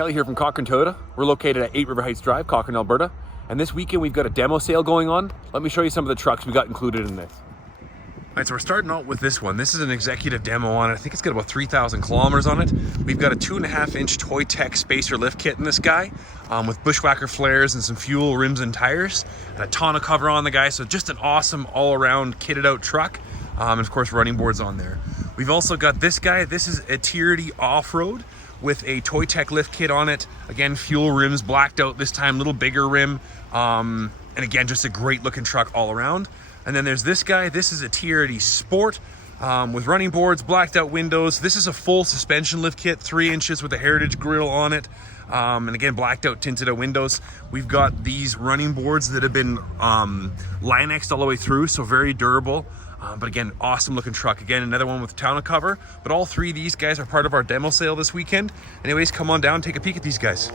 Kelly here from Cochrane Toyota. We're located at 8 River Heights Drive, Cochrane, Alberta. And this weekend we've got a demo sale going on. Let me show you some of the trucks we got included in this. All right, so we're starting out with this one. This is an executive demo on it. I think it's got about 3,000 kilometers on it. We've got a 2.5-inch Toy Tech spacer lift kit in this guy with bushwhacker flares and some fuel, rims, and tires. And a tonneau cover on the guy. So just an awesome all-around kitted out truck. And of course, running boards on there. We've also got this guy. This is a TRD off-road with a Toy Tech lift kit on it. Again, fuel, rims, blacked out this time, little bigger rim. And again, just a great looking truck all around. And then there's this guy. This is a TRD Sport with running boards, blacked out windows. This is a full suspension lift kit, 3 inches with a Heritage grille on it. And again, blacked out, tinted out windows. We've got these running boards that have been Linexed all the way through, so very durable. But again, awesome looking truck. Again, another one with tonneau cover. But all three of these guys are part of our demo sale this weekend. Anyways, come on down, take a peek at these guys.